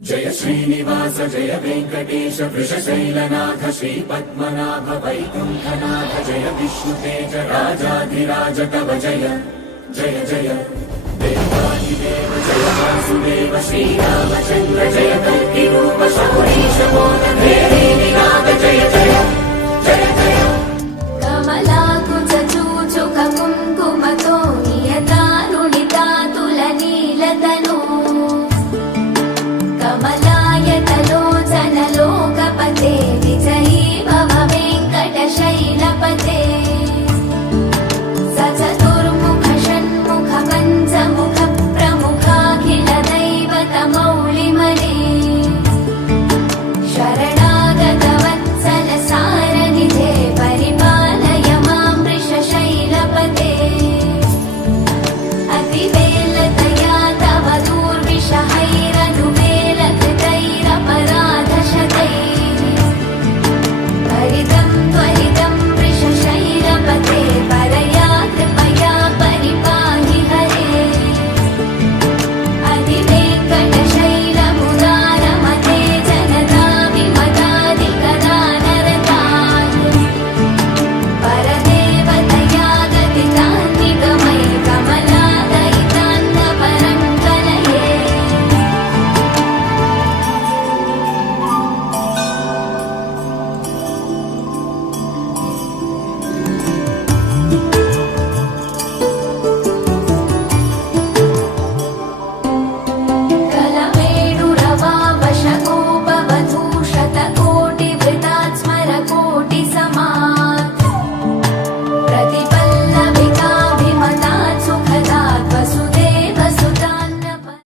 जय श्रीनिवास जय वेंकटेश वृषशैलनाथ श्रीपद्मनाभ वैकुण्ठनाथ जय विष्णुतेज राजाधिराज कव जय जय जय देवादिदेव जय वासुदेव श्रीरामचन्द्र जय कल्किरूप शौरीश मोदभेदीनाथ जय जय जय जय कमलाकुचूचुक कुङ्कुमतो नियतानुनितातुलनीलतनु कमला